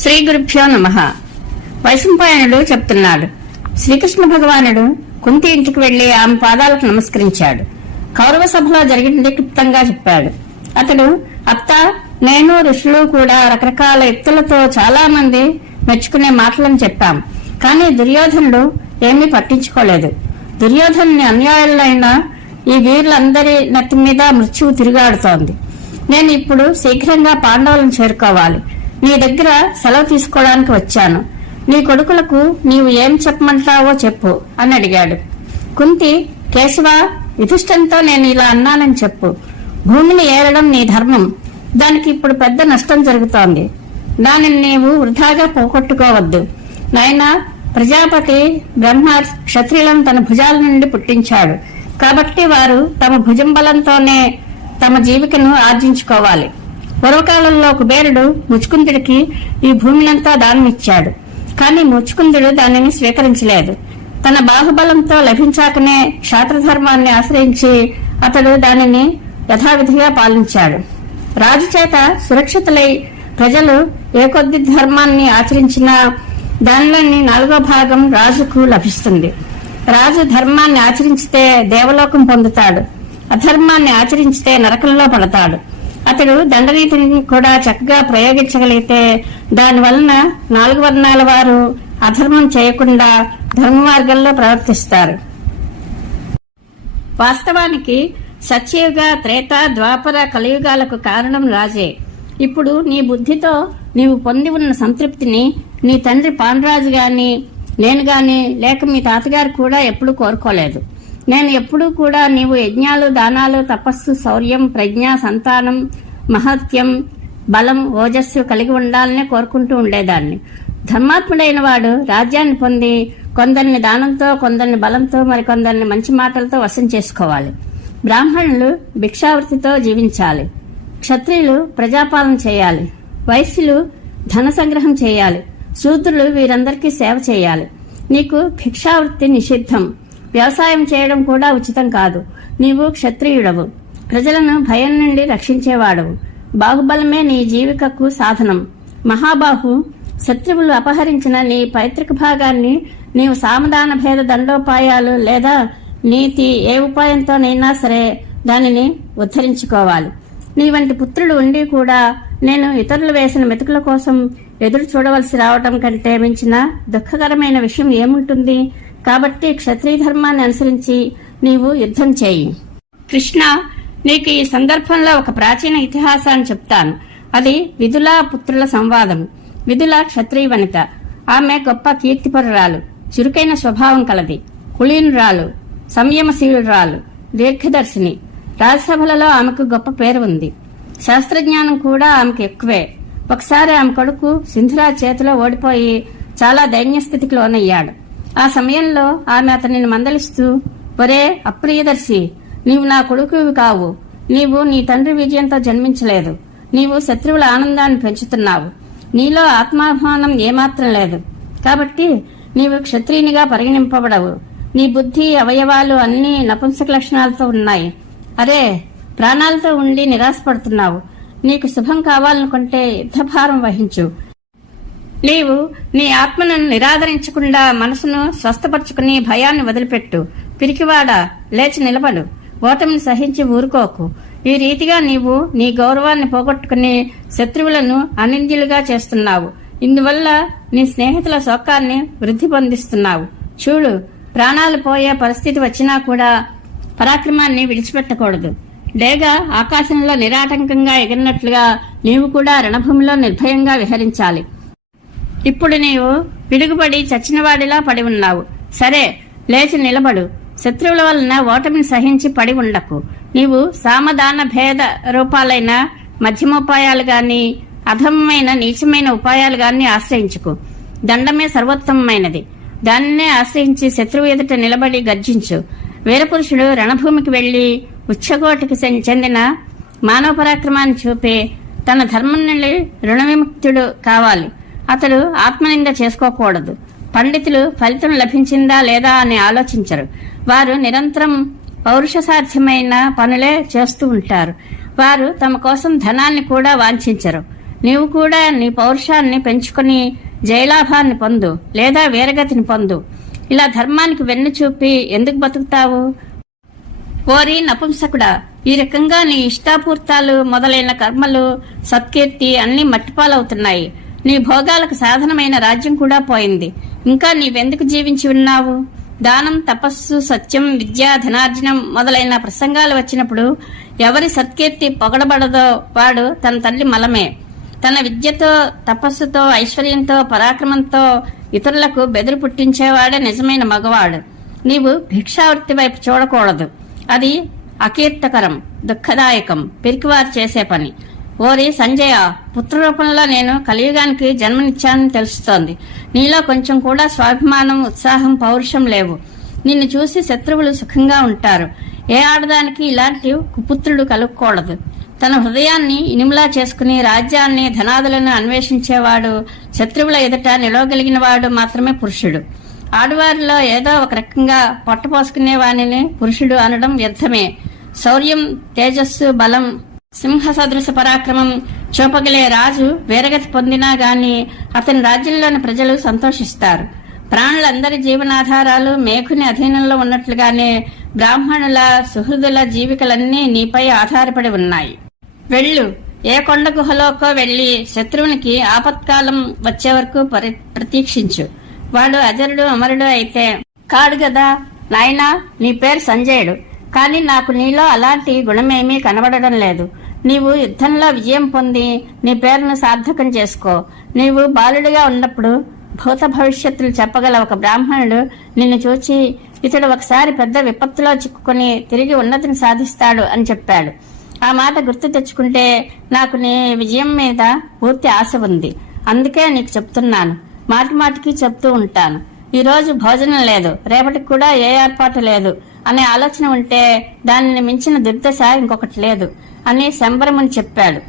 శ్రీ గురుభ్యో నమః. వైశంపాయనుడు చెప్తున్నాడు. శ్రీకృష్ణ భగవానుడు కుంతి ఇంటికి వెళ్లి ఆమె పాదాలకు నమస్కరించాడు. కౌరవ సభలో జరిగినది క్లుప్తంగా చెప్పాడు. అతడు, అత్త, నేను, ఋషులు కూడా రకరకాల యుక్తులతో చాలా మంది మెచ్చుకునే మాటలను చెప్పాం. కానీ దుర్యోధనుడు ఏమీ పట్టించుకోలేదు. దుర్యోధనుని అన్యాయులైన ఈ వీరులందరి నెత్తి మీద మృత్యువు తిరుగాడుతోంది. నేను ఇప్పుడు శీఘ్రంగా పాండవులను చేరుకోవాలి. నీ దగ్గర సెలవు తీసుకోవడానికి వచ్చాను. నీ కొడుకులకు నీవు ఏం చెప్పమంటావో చెప్పు అని అడిగాడు. కుంతి, కేశవ, యుధిష్ఠిరంతో నేను ఇలా అన్నానని చెప్పు. భూమిని ఏరడం నీ ధర్మం. దానికి ఇప్పుడు పెద్ద నష్టం జరుగుతోంది. దానిని నీవు వృధాగా పోగొట్టుకోవద్దు. నాయనా, ప్రజాపతి బ్రహ్మ క్షత్రియులను తన భుజాల నుండి పుట్టించాడు. కాబట్టి వారు తమ భుజం బలంతోనే తమ జీవికను ఆర్జించుకోవాలి. పూర్వకాలంలో కుబేరుడు ముచుకుందుడికి ఈ భూమినంతా దానమిచ్చాడు. కానీ ముచుకుందుడు దానిని స్వీకరించలేదు. తన బాహుబలంతో లభించాకనే క్షాత్రధర్మాన్ని ఆశ్రయించి అతడు దానిని యథావిధిగా పాలించాడు. రాజు చేత సురక్షితులై ప్రజలు ఏ కొద్ది ధర్మాన్ని ఆచరించినా దానిలోని 4వ భాగం రాజుకు లభిస్తుంది. రాజు ధర్మాన్ని ఆచరించితే దేవలోకం పొందుతాడు. అధర్మాన్ని ఆచరించితే నరకంలో పడతాడు. అతడు దండనీతిని కూడా చక్కగా ప్రయోగించగలిగితే దాని వలన 4 వర్ణాల వారు అధర్మం చేయకుండా ధర్మ మార్గంలో ప్రవర్తిస్తారు. వాస్తవానికి సత్యయుగ, త్రేత, ద్వాపర, కలియుగాలకు కారణం రాజే. ఇప్పుడు నీ బుద్ధితో నీవు పొంది ఉన్న సంతృప్తిని నీ తండ్రి పాండురాజు గాని, నేను గాని, లేక మీ తాతగారు కూడా ఎప్పుడూ కోరుకోలేదు. నేను ఎప్పుడూ కూడా నీవు యజ్ఞాలు, దానాలు, తపస్సు, శౌర్యం, ప్రజ్ఞ, సంతానం, మహత్యం, బలం, ఓజస్సు కలిగి ఉండాలనే కోరుకుంటూ ఉండేదాన్ని. ధర్మాత్ముడైన వాడు రాజ్యాన్ని పొంది కొందరిని దానంతో, కొందరిని బలంతో, మరికొందరిని మంచి మాటలతో వశం చేసుకోవాలి. బ్రాహ్మణులు భిక్షావృత్తితో జీవించాలి. క్షత్రియులు ప్రజాపాలన చేయాలి. వైశ్యులు ధన సంగ్రహం చేయాలి. శూద్రులు వీరందరికీ సేవ చేయాలి. నీకు భిక్షావృత్తి నిషిద్ధం. వ్యవసాయం చేయడం కూడా ఉచితం కాదు. నీవు క్షత్రియుడవు. ప్రజలను భయం నుండి రక్షించేవాడవు. బాహుబలమే నీ జీవికకు సాధనం. మహాబాహు, శత్రువులు అపహరించిన నీ పైతృక భాగాన్ని నీవు సామధాన భేద దండోపాయాలు లేదా నీతి ఏ ఉపాయంతోనైనా సరే దానిని ఉద్ధరించుకోవాలి. నీ వంటి పుత్రుడు ఉండి కూడా నేను ఇతరులు వేసిన మెతుకుల కోసం ఎదురు చూడవలసి రావటం కంటే మించిన దుఃఖకరమైన విషయం ఏముంటుంది? కాబట్టి క్షత్రియ ధర్మాన్ని అనుసరించి నీవు యుద్ధం చేయి. కృష్ణ, నీకు ఈ సందర్భంలో ఒక ప్రాచీన ఇతిహాసాన్ని చెప్తాను. అది విదుల పుత్రుల సంవాదం. విదుల క్షత్రియ వనిత. ఆమె గొప్ప కీర్తిపరురాలు, చురుకైన స్వభావం కలది, కులీనురాలు, సంయమశీలురాలు, దీర్ఘదర్శిని. రాజ్యసభలలో ఆమెకు గొప్ప పేరు ఉంది. శాస్త్రజ్ఞానం కూడా ఆమెకు ఎక్కువే. ఒకసారి ఆమె కొడుకు సింధురాజ్ చేతిలో ఓడిపోయి చాలా దైన్యస్థితికి లోనయ్యాడు. ఆ సమయంలో ఆమె అతనిని మందలిస్తూ, ఒరే అప్రియదర్శి, నీవు నా కొడుకువి కావు. నీవు నీ తండ్రి విజయంతో జన్మించలేదు. నీవు శత్రువుల ఆనందాన్ని పెంచుతున్నావు. నీలో ఆత్మాభిమానం ఏమాత్రం లేదు. కాబట్టి నీవు క్షత్రియునిగా పరిగణింపబడవు. నీ బుద్ధి, అవయవాలు అన్నీ నపుంసక లక్షణాలతో ఉన్నాయి. అరే, ప్రాణాలతో ఉండి నిరాశపడుతున్నావు. నీకు శుభం కావాలనుకుంటే యుద్ధభారం వహించు. నీవు నీ ఆత్మను నిరాదరించకుండా మనసును స్వస్థపరుచుకుని భయాన్ని వదిలిపెట్టు. పిరికివాడా, లేచి నిలబడు. ఓటమిని సహించి ఊరుకోకు. ఈ రీతిగా నీవు నీ గౌరవాన్ని పోగొట్టుకుని శత్రువులను అనింద్యులుగా చేస్తున్నావు. ఇందువల్ల నీ స్నేహితుల శోకాన్ని వృద్ధి పొందిస్తున్నావు. చూడు, ప్రాణాలు పోయే పరిస్థితి వచ్చినా కూడా పరాక్రమాన్ని విడిచిపెట్టకూడదు. డేగ ఆకాశంలో నిరాటంకంగా ఎగిరినట్లుగా నీవు కూడా రణభూమిలో నిర్భయంగా విహరించాలి. ఇప్పుడు నీవు పిడుగుపడి చచ్చినవాడిలా పడి ఉన్నావు. సరే, లేచి నిలబడు. శత్రువుల వలన ఓటమిని సహించి పడి ఉండకు. నీవు సామధాన భేద రూపాలైన మధ్యమోపాయాలు గాని, అధమమైన నీచమైన ఉపాయాలు గాని ఆశ్రయించుకు. దండమే సర్వోత్తమమైనది. దానినే ఆశ్రయించి శత్రువు ఎదుట నిలబడి గర్జించు. వీరపురుషుడు రణభూమికి వెళ్లి ఉచ్చకోటికి చెందిన మానవ పరాక్రమాన్ని చూపే తన ధర్మం నుండి రుణవిముక్తుడు కావాలి. అతడు ఆత్మనింద చేసుకోకూడదు. పండితులు ఫలితం లభించిందా లేదా అని ఆలోచించరు. వారు నిరంతరం పౌరుష సాధ్యమైన పనులే చేస్తూ ఉంటారు. వారు తమ కోసం ధనాన్ని కూడా వాంఛించరు. నీవు కూడా నీ పౌరుషాన్ని పెంచుకొని జయలాభాన్ని పొందు, లేదా వీరగతిని పొందు. ఇలా ధర్మానికి వెన్ను చూపి ఎందుకు బతుకుతావు? ఓరి నపుంసకుడా, ఈ రకంగా నీ ఇష్టాపూర్తాలు మొదలైన కర్మలు, సత్కీర్తి అన్నీ మట్టిపాలవుతున్నాయి. నీ భోగాలకు సాధనమైన రాజ్యం కూడా పోయింది. ఇంకా నీవెందుకు జీవించి ఉన్నావు? దానం, తపస్సు, సత్యం, విద్య, ధనార్జనం మొదలైన ప్రసంగాలు వచ్చినప్పుడు ఎవరి సత్కీర్తి పొగడబడదో వాడు తన తల్లి మలమే. తన విద్యతో, తపస్సుతో, ఐశ్వర్యంతో, పరాక్రమంతో ఇతరులకు బెదురు పుట్టించేవాడే నిజమైన మగవాడు. నీవు భిక్షావృత్తి వైపు చూడకూడదు. అది అకీర్తకరం, దుఃఖదాయకం, పిరికివారు చేసే పని. ఓరి సంజయ, పుత్రరూపంలో నేను కలియుగానికి జన్మనిచ్చానని తెలుస్తోంది. నీలో కొంచెం కూడా స్వాభిమానం, ఉత్సాహం, పౌరుషం లేవు. నిన్ను చూసి శత్రువులు సుఖంగా ఉంటారు. ఏ ఆడదానికి ఇలాంటి కుపుత్రుడు కలుగకూడదు. తన హృదయాన్ని ఇనుములా చేసుకుని రాజ్యాన్ని, ధనాదులను అన్వేషించేవాడు, శత్రువుల ఎదుట నిలవగలిగిన వాడు మాత్రమే పురుషుడు. ఆడవారిలో ఏదో ఒక రకంగా పొట్టపోసుకునే వాణిని పురుషుడు అనడం వ్యర్థమే. శౌర్యం, తేజస్సు, బలం, సింహ సదృశ పరాక్రమం చూపగలే రాజు వీరగతి పొందినా గాని అతని రాజ్యంలోని ప్రజలు సంతోషిస్తారు. ప్రాణులందరి జీవనాధారాలు మేఘుని అధీనంలో ఉన్నట్లుగానే బ్రాహ్మణుల, సుహృదుల జీవికలన్నీ నీపై ఆధారపడి ఉన్నాయి. వెళ్ళు, ఏ కొండ గుహలోకో వెళ్లి శత్రువునికి ఆపత్కాలం వచ్చే వరకు ప్రతీక్షించు. వాడు అజరుడు, అమరుడు అయితే కాడు గదా. నాయనా, నీ పేరు సంజయుడు, కానీ నాకు నీలో అలాంటి గుణమేమీ కనబడడం లేదు. నీవు యుద్ధంలో విజయం పొంది నీ పేరును సార్థకం చేసుకో. నీవు బాలుడిగా ఉన్నప్పుడు భూత భవిష్యత్తులు చెప్పగల ఒక బ్రాహ్మణుడు నిన్ను చూచి, ఇతడు ఒకసారి పెద్ద విపత్తులో చిక్కుకొని తిరిగి ఉన్నతిని సాధిస్తాడు అని చెప్పాడు. ఆ మాట గుర్తు తెచ్చుకుంటే నాకు నీ విజయం మీద పూర్తి ఆశ ఉంది. అందుకే నీకు చెప్తున్నాను. మాటి మాటికి చెప్తూ ఉంటాను. ఈ రోజు భోజనం లేదు, రేపటికి కూడా ఏ ఏర్పాటు లేదు అనే ఆలోచన ఉంటే దానిని మించిన దుర్దశ ఇంకొకటి లేదు అని శంబరముని చెప్పాడు.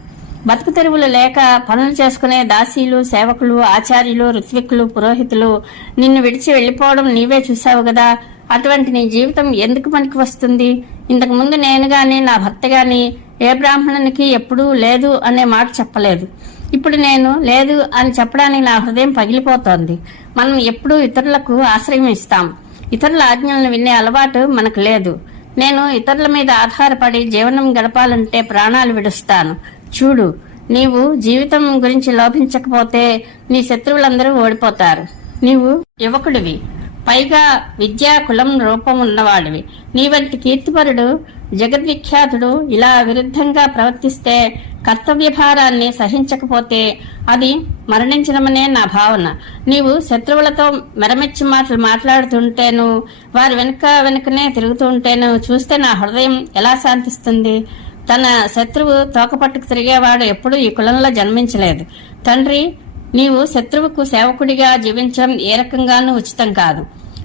బతుకు తెరువులు లేక పనులు చేసుకునే దాసీలు, సేవకులు, ఆచార్యులు, ఋత్విక్కులు, పురోహితులు నిన్ను విడిచి వెళ్లిపోవడం నీవే చూశావు గదా. అటువంటి నీ జీవితం ఎందుకు పనికి వస్తుంది? ఇంతకు ముందు నేను గాని, నా భర్త గాని ఏ బ్రాహ్మణునికి ఎప్పుడూ లేదు అనే మాట చెప్పలేదు. ఇప్పుడు నేను లేదు అని చెప్పడానికి నా హృదయం పగిలిపోతోంది. మనం ఎప్పుడూ ఇతరులకు ఆశ్రయం ఇస్తాం. ఇతరుల ఆజ్ఞలను వినే అలవాటు మనకు లేదు. నేను ఇతరుల మీద ఆధారపడి జీవనం గడపాలంటే ప్రాణాలు విడుస్తాను. చూడు, నీవు జీవితం గురించి లోభించకపోతే నీ శత్రువులందరూ ఓడిపోతారు. నీవు యువకుడివి, పైగా విద్యా, కులం, రూపం ఉన్నవాడివి. నీ వంటి కీర్తిపరుడు, జగద్విఖ్యాతుడు ఇలా విరుద్ధంగా ప్రవర్తిస్తే, కర్తవ్య భారాన్ని సహించకపోతే అది మరణించడమనే నా భావన. నీవు శత్రువులతో మెరమెచ్చి మాటలు మాట్లాడుతుంటేను, వారి వెనుకనే తిరుగుతూ ఉంటేను చూస్తే నా హృదయం ఎలా శాంతిస్తుంది? తన శత్రువు తోకపట్టుకు తిరిగేవాడు ఎప్పుడూ ఈ కులంలో జన్మించలేదు. తండ్రి, నీవు శత్రువుకు సేవకుడిగా జీవించడం ఏ రకంగానూ ఉచితం కాదు.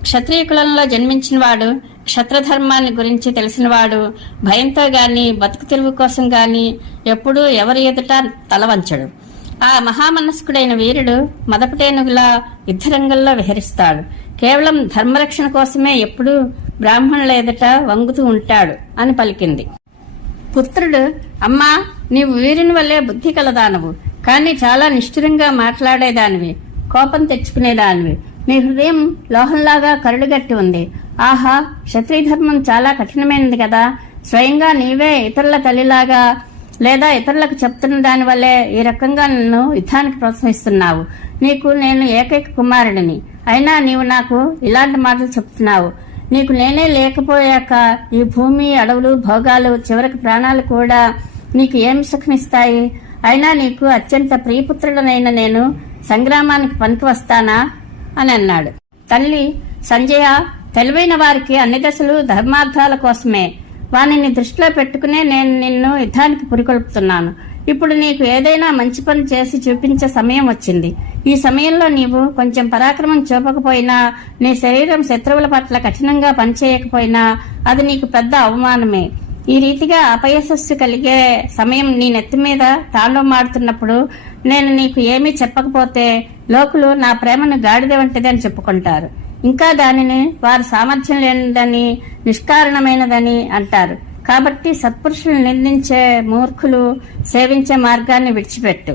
క్షత్రియ కులంలో జన్మించిన వాడు, క్షత్రధర్మాన్ని గురించి తెలిసినవాడు భయంతో గాని, బతుకు తెరువు కోసం గాని ఎప్పుడూ ఎవరి ఎదుట తలవంచడు. ఆ మహామనస్కుడైన వీరుడు మదపటేనుగులా యుద్ధరంగంలో విహరిస్తాడు. కేవలం ధర్మరక్షణ కోసమే ఎప్పుడూ బ్రాహ్మణుల ఎదుట వంగుతూ ఉంటాడు అని పలికింది. పుత్రుడు, అమ్మా, నీవు వీరుని వల్లే బుద్ధి కలదానవు, కానీ చాలా నిష్ఠురంగా మాట్లాడేదానివి, కోపం తెచ్చుకునేదానివి. నీ హృదయం లోహంలాగా కరుడుగట్టి ఉంది. ఆహా, క్షత్రియ ధర్మం చాలా కఠినమైనది కదా. స్వయంగా నీవే ఇతరుల తల్లిలాగా లేదా ఇతరులకు చెప్తున్న దాని వల్లే ఈ రకంగా నన్ను యుద్ధానికి ప్రోత్సహిస్తున్నావు. నీకు నేను ఏకైక కుమారుడిని, అయినా నీవు నాకు ఇలాంటి మాటలు చెప్తున్నావు. నీకు నేనే లేకపోయాక ఈ భూమి, అడవులు, భోగాలు, చివరికి ప్రాణాలు కూడా నీకు ఏం సుఖమిస్తాయి? అయినా నీకు అత్యంత ప్రియపుత్రుడనైన నేను సంగ్రామానికి పనికి వస్తానా అని అన్నాడు. తల్లి, సంజయ, తెలివైన వారికి అన్ని దశలు ధర్మార్థాల కోసమే. వానిని దృష్టిలో పెట్టుకునే నేను నిన్ను యుద్ధానికి పురికొల్పుతున్నాను. ఇప్పుడు నీకు ఏదైనా మంచి పని చేసి చూపించే సమయం వచ్చింది. ఈ సమయంలో నీవు కొంచెం పరాక్రమం చూపకపోయినా, నీ శరీరం శత్రువుల పట్ల కఠినంగా పనిచేయకపోయినా అది నీకు పెద్ద అవమానమే. ఈ రీతిగా అపయశస్సు కలిగే సమయం నీ నెత్తి మీద తాండవమాడుతున్నప్పుడు నేను నీకు ఏమీ చెప్పకపోతే లోకులు నా ప్రేమను గాడిద వంటిదని చెప్పుకుంటారు. ఇంకా దానిని వారి సామర్థ్యం లేనిదని, నిష్కారణమైనదని అంటారు. కాబట్టి సత్పురుషులు నిందించే మూర్ఖులు సేవించే మార్గాన్ని విడిచిపెట్టు.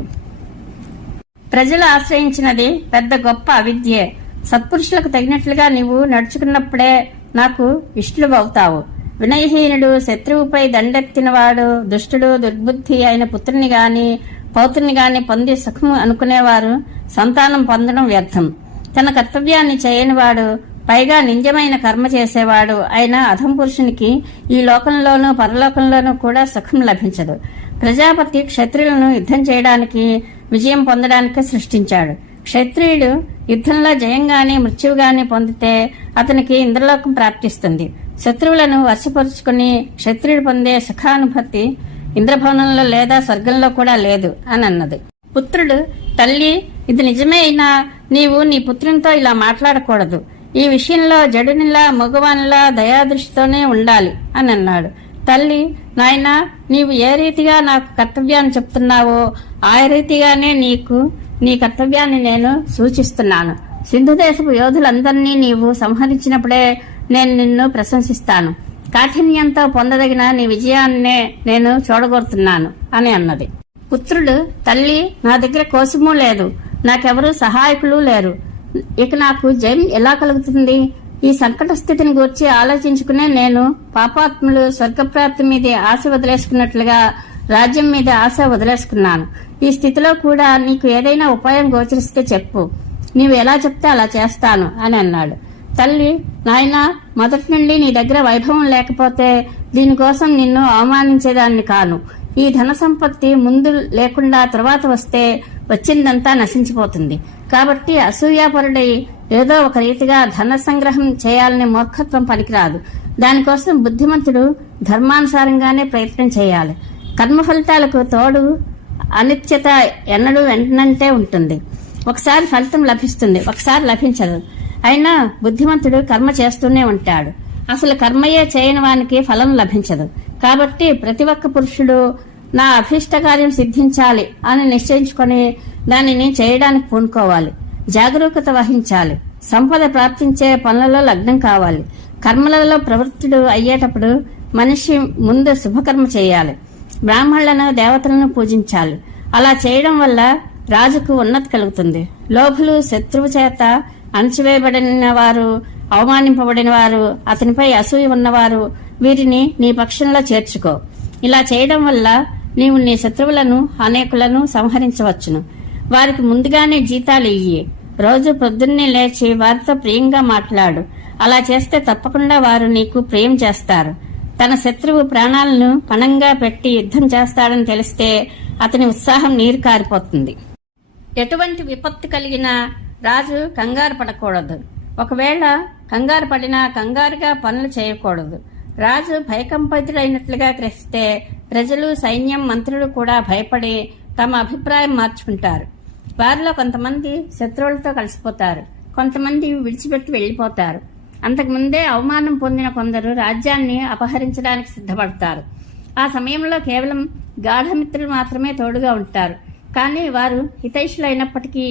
ప్రజలు ఆశ్రయించినది పెద్ద గొప్ప అవిద్యే. సత్పురుషులకు తగినట్లుగా నీవు నడుచుకున్నప్పుడే నాకు ఇష్టలువవుతావు. వినయహీనుడు, శత్రువుపై దండెత్తినవాడు, దుష్టుడు, దుర్బుద్ధి అయిన పుత్రుని గాని పౌత్రుని గాని పొంది సుఖము అనుకునేవారు సంతానం పొందడం వ్యర్థం. తన కర్తవ్యాన్ని చేయనివాడు, పైగా నింజమైన కర్మ చేసేవాడు అయిన అధం పురుషునికి ఈ లోకంలోనూ పరలోకంలోనూ కూడా సుఖం లభించదు. ప్రజాపతి క్షత్రియులను యుద్ధం చేయడానికి, విజయం పొందడానికి సృష్టించాడు. క్షత్రియుడు యుద్ధంలో జయంగాని మృత్యువుగాని పొందితే అతనికి ఇంద్రలోకం ప్రాప్తిస్తుంది. శత్రువులను వశపరుచుకుని క్షత్రియుడు పొందే సుఖానుభూతి ఇంద్రభవనంలో లేదా స్వర్గంలో కూడా లేదు అని అన్నది. పుత్రుడు, తల్లి, ఇది నిజమే అయినా నీవు నీ పుత్రునితో ఇలా మాట్లాడకూడదు. ఈ విషయంలో జడునిలా మగవానిలా దయాదృష్టితోనే ఉండాలి అని అన్నాడు. తల్లి, నాయనా, నీవు ఏ రీతిగా నాకు కర్తవ్యాన్ని చెప్తున్నావో ఆ రీతిగానే నీ కర్తవ్యాన్ని నేను సూచిస్తున్నాను. సింధు దేశపు యోధులందరినీ నీవు సంహరించినప్పుడే నేను నిన్ను ప్రశంసిస్తాను. కాఠిన్యంతో పొందదగిన నీ విజయాన్నే నేను చూడగోరుతున్నాను అని అన్నది. పుత్రుడు, తల్లి, నా దగ్గర కోసమూ లేదు, నాకెవరూ సహాయకులు లేరు. ఇక నాకు జయం ఎలా కలుగుతుంది? ఈ సంకట స్థితిని గూర్చి ఆలోచించుకునే నేను పాపాత్ములు స్వర్గప్రాప్తి మీద ఆశ వదిలేసుకున్నట్లుగా రాజ్యం మీద ఆశ వదిలేసుకున్నాను. ఈ స్థితిలో కూడా నీకు ఏదైనా ఉపాయం గోచరిస్తే చెప్పు, నీవు ఎలా చెప్తే అలా చేస్తాను అని అన్నాడు. తల్లి, నాయనా, మొదటి నుండి నీ దగ్గర వైభవం లేకపోతే దీనికోసం నిన్ను అవమానించేదాన్ని కాను. ఈ ధన సంపత్తి ముందు లేకుండా తర్వాత వస్తే వచ్చిందంతా నశించిపోతుంది. కాబట్టి అసూయాపరుడై ఏదో ఒక రీతిగా ధన సంగ్రహం చేయాలనే మూర్ఖత్వం పనికిరాదు. దానికోసం బుద్ధిమంతుడు ధర్మానుసారంగానే ప్రయత్నం చేయాలి. కర్మ ఫలితాలకు తోడు అనిత్యత ఎన్నడూ వెంటనంటే ఉంటుంది. ఒకసారి ఫలితం లభిస్తుంది, ఒకసారి లభించదు. అయినా బుద్ధిమంతుడు కర్మ చేస్తూనే ఉంటాడు. అసలు కర్మయే చేయని వానికి ఫలం లభించదు. కాబట్టి ప్రతి ఒక్క పురుషుడు నా అభీష్ట కార్యం సిద్ధించాలి అని నిశ్చయించుకొని దానిని చేయడానికి పూనుకోవాలి. జాగరూకత వహించాలి. సంపద ప్రాప్తించే పనులలో లగ్నం కావాలి. కర్మలలో ప్రవృత్తుడు అయ్యేటప్పుడు మనిషి ముందు శుభకర్మ చేయాలి. బ్రాహ్మణులను, దేవతలను పూజించాలి. అలా చేయడం వల్ల రాజుకు ఉన్నతి కలుగుతుంది. లోభులు, శత్రువు చేత అణచివేయబడిన వారు, అవమానింపబడిన వారు, అతనిపై అసూయ ఉన్నవారు, వీరిని నీ పక్షంలో చేర్చుకో. ఇలా చేయడం వల్ల నీవు నీ శత్రువులను అనేకులను సంహరించవచ్చును. వారికి ముందుగానే జీతాలు ఇయ్యి. రోజు పొద్దున్నే లేచి వారితో ప్రియంగా మాట్లాడు. అలా చేస్తే తప్పకుండా వారు నీకు ప్రియం చేస్తారు. తన శత్రువు ప్రాణాలను పణంగా పెట్టి యుద్ధం చేస్తాడని తెలిస్తే అతని ఉత్సాహం నీరు కారిపోతుంది. ఎటువంటి విపత్తు కలిగినా రాజు కంగారు పడకూడదు. ఒకవేళ కంగారు పడినా కంగారుగా పనులు చేయకూడదు. రాజు భయకంపితుడైనట్లుగా గ్రహిస్తే ప్రజలు, సైన్యం, మంత్రులు కూడా భయపడి తమ అభిప్రాయం మార్చుకుంటారు. వారిలో కొంతమంది శత్రువులతో కలిసిపోతారు, కొంతమంది విడిచిపెట్టి వెళ్లిపోతారు. అంతకుముందే అవమానం పొందిన కొందరు రాజ్యాన్ని అపహరించడానికి సిద్ధపడతారు. ఆ సమయంలో కేవలం గాఢమిత్రులు మాత్రమే తోడుగా ఉంటారు. కానీ వారు హితైషులైనప్పటికీ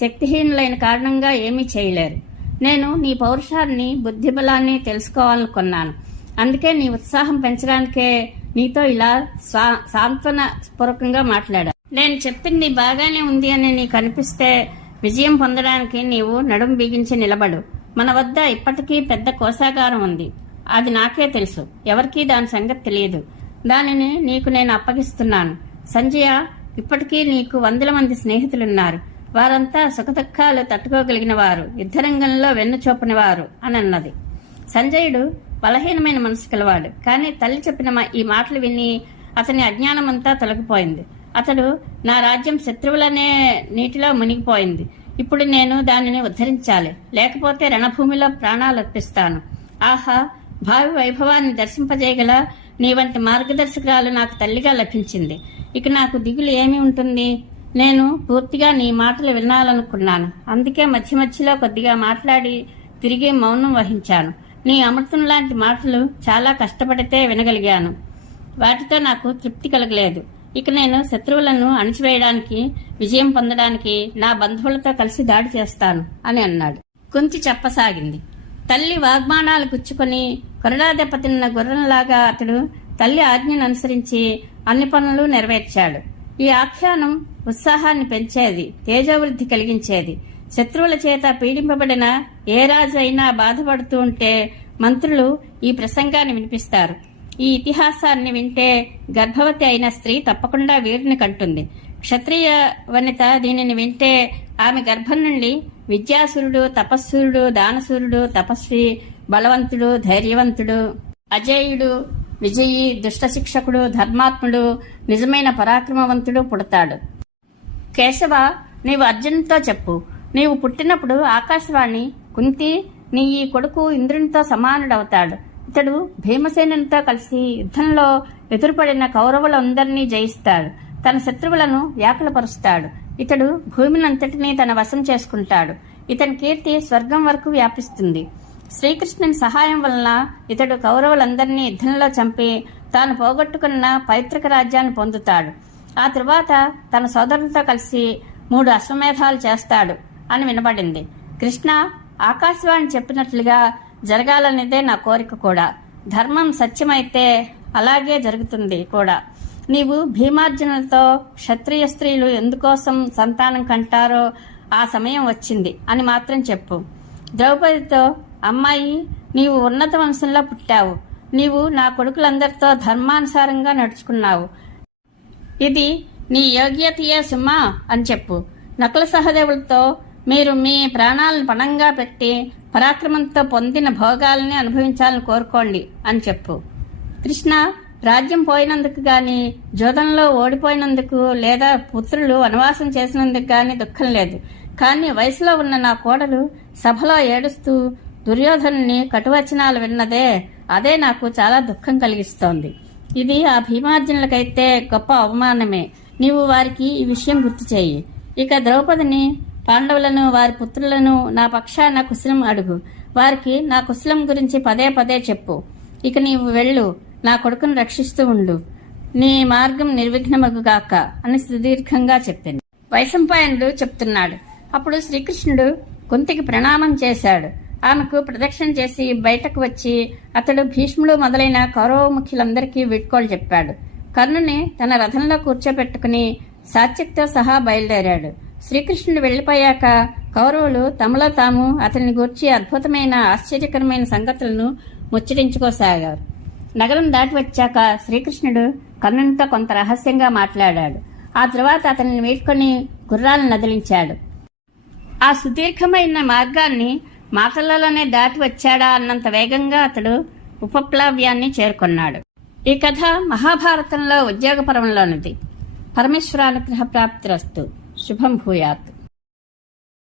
శక్తిహీనులైన కారణంగా ఏమీ చేయలేరు. నేను నీ పౌరుషాన్ని, బుద్ధిబలాన్ని తెలుసుకోవాలనుకున్నాను. అందుకే నీ ఉత్సాహం పెంచడానికే నీతో ఇలా సాంత్వన పూర్వకంగా మాట్లాడా. నేను చెప్పింది బాగానే ఉంది అని నీకు అనిపిస్తే విజయం పొందడానికి నీవు నడుం బిగించి నిలబడు. మన వద్ద ఇప్పటికీ పెద్ద కోశాగారం ఉంది. అది నాకే తెలుసు, ఎవరికీ దాని సంగతి తెలియదు. దానిని నీకు నేను అప్పగిస్తున్నాను. సంజయ, ఇప్పటికీ నీకు 100 మంది స్నేహితులున్నారు. వారంతా సుఖదుఖాలు తట్టుకోగలిగిన వారు, యుద్ధరంగంలో వెన్నుచూపని వారు అని అన్నది. సంజయుడు బలహీనమైన మనసు కలవాడు. కానీ తల్లి చెప్పిన ఈ మాటలు విని అతని అజ్ఞానమంతా తొలగిపోయింది. అతడు, నా రాజ్యం శత్రువులనే నీటిలో మునిగిపోయింది. ఇప్పుడు నేను దానిని ఉద్ధరించాలి, లేకపోతే రణభూమిలో ప్రాణాలు అర్పిస్తాను. ఆహా, భావి వైభవాన్ని దర్శింపజేయగల నీ వంటి మార్గదర్శకురాలు నాకు తల్లిగా లభించింది. ఇక నాకు దిగులు ఏమి ఉంటుంది? నేను పూర్తిగా నీ మాటలు వినాలనుకున్నాను. అందుకే మధ్య మధ్యలో కొద్దిగా మాట్లాడి తిరిగి మౌనం వహించాను. నీ అమృతం లాంటి మాటలు చాలా కష్టపడితే వినగలిగాను. వాటితో నాకు తృప్తి కలగలేదు. ఇక నేను శత్రువులను అణిచివేయడానికి, విజయం పొందడానికి నా బంధువులతో కలిసి దాడి చేస్తాను అని అన్నాడు. కుంతి చెప్పసాగింది. తల్లి వాగ్మానాలు గుచ్చుకొని కొరడా దెబ్బతిన్న గుర్రంలాగా అతడు తల్లి ఆజ్ఞను అనుసరించి అన్ని పనులు నెరవేర్చాడు. ఈ ఆఖ్యానం ఉత్సాహాన్ని పెంచేది, తేజోవృద్ధి కలిగించేది. శత్రువుల చేత పీడింపబడిన ఏ రాజు అయినా బాధపడుతూ ఉంటే మంత్రులు ఈ ప్రసంగాన్ని వినిపిస్తారు. ఈ ఇతిహాసాన్ని వింటే గర్భవతి అయిన స్త్రీ తప్పకుండా వీరిని కంటుంది. క్షత్రియ వనిత దీనిని వింటే ఆమె గర్భం నుండి విద్యాసురుడు, తపస్సురుడు, దానసూరుడు, తపస్వి, బలవంతుడు, ధైర్యవంతుడు, అజేయుడు, విజయీ, దుష్ట శిక్షకుడు, ధర్మాత్ముడు, నిజమైన పరాక్రమవంతుడు పుడతాడు. కేశవ, నీవు అర్జునుడితో చెప్పు, నీవు పుట్టినప్పుడు ఆకాశవాణి, కుంతి, నీ ఈ కొడుకు ఇంద్రునితో సమానుడవుతాడు. ఇతడు భీమసేనునితో కలిసి యుద్ధంలో ఎదురుపడిన కౌరవులందరినీ జయిస్తాడు. తన శత్రువులను వ్యాకులపరుస్తాడు. ఇతడు భూమినంతటినీ తన వశం చేసుకుంటాడు. ఇతని కీర్తి స్వర్గం వరకు వ్యాపిస్తుంది. శ్రీకృష్ణుని సహాయం వలన ఇతడు కౌరవులందరినీ యుద్ధంలో చంపి తాను పోగొట్టుకున్న పైతృక రాజ్యాన్ని పొందుతాడు. ఆ తరువాత తన సోదరులతో కలిసి 3 అశ్వమేధాలు చేస్తాడు అని వినబడింది. కృష్ణ, ఆకాశవాణి చెప్పినట్లుగా జరగాలనేదే నా కోరిక కూడా. ధర్మం సత్యమైతే అలాగే జరుగుతుంది కూడా. నీవు భీమార్జునులతో క్షత్రియ స్త్రీలు ఎందుకోసం సంతానం కంటారో ఆ సమయం వచ్చింది అని మాత్రం చెప్పు. ద్రౌపదితో, అమ్మాయి, నీవు ఉన్నత వంశంలో పుట్టావు. నీవు నా కొడుకులందరితో ధర్మానుసారంగా నడుచుకున్నావు. ఇది నీ యోగ్యతయే సుమా అని చెప్పు. నకుల సహదేవులతో, మీరు మీ ప్రాణాలను పణంగా పెట్టి పరాక్రమంతో పొందిన భోగాలని అనుభవించాలని కోరుకోండి అని చెప్పు. కృష్ణ, రాజ్యం పోయినందుకు గాని, జోదంలో ఓడిపోయినందుకు, లేదా పుత్రులు వనవాసం చేసినందుకు గాని దుఃఖం లేదు. కానీ వయసులో ఉన్న నా కోడలు సభలో ఏడుస్తూ దుర్యోధనుని కటువచనాలు విన్నదే, అదే నాకు చాలా దుఃఖం కలిగిస్తోంది. ఇది ఆ భీమార్జునులకైతే గొప్ప అవమానమే. నీవు వారికి ఈ విషయం గుర్తు చేయి. ఇక ద్రౌపదిని, పాండవులను, వారి పుత్రులను నా పక్షాన కుశలం అడుగు. వారికి నా కుశలం గురించి పదే పదే చెప్పు. ఇక నీవు వెళ్ళు, నా కొడుకును రక్షిస్తూ ఉండు. నీ మార్గం నిర్విఘ్నమగుగాక అని సుదీర్ఘంగా చెప్పింది. వైశంపాయనుడు చెప్తున్నాడు. అప్పుడు శ్రీకృష్ణుడు కుంతికి ప్రణామం చేశాడు. ఆమెకు ప్రదక్షిణ చేసి బయటకు వచ్చి అతడు భీష్ముడు మొదలైన కౌరవముఖ్యులందరికీ వీడ్కోలు చెప్పాడు. కర్ణుని తన రథంలో కూర్చోపెట్టుకుని సాత్యక్తో సహా బయలుదేరాడు. శ్రీకృష్ణుడు వెళ్లిపోయాక కౌరవులు తమలో తాము అతన్ని గూర్చి అద్భుతమైన ఆశ్చర్యకరమైన సంగతులను ముచ్చటించుకోసాగారు. నగరం దాటి వచ్చాక శ్రీకృష్ణుడు కర్ణునితో కొంత రహస్యంగా మాట్లాడాడు. ఆ తరువాత అతన్ని వీడ్కొని గుర్రాలను నదిలించాడు. ఆ సుదీర్ఘమైన మార్గాన్ని మాటలలోనే దాటి వచ్చాడా అన్నంత వేగంగా అతడు ఉపప్లవ్యాన్ని చేరుకున్నాడు. ఈ కథ మహాభారతంలో ఉద్యోగ పర్వంలోనిది. పరమేశ్వరానుగ్రహ ప్రాప్తిరస్తు. శుభం భూయాత్.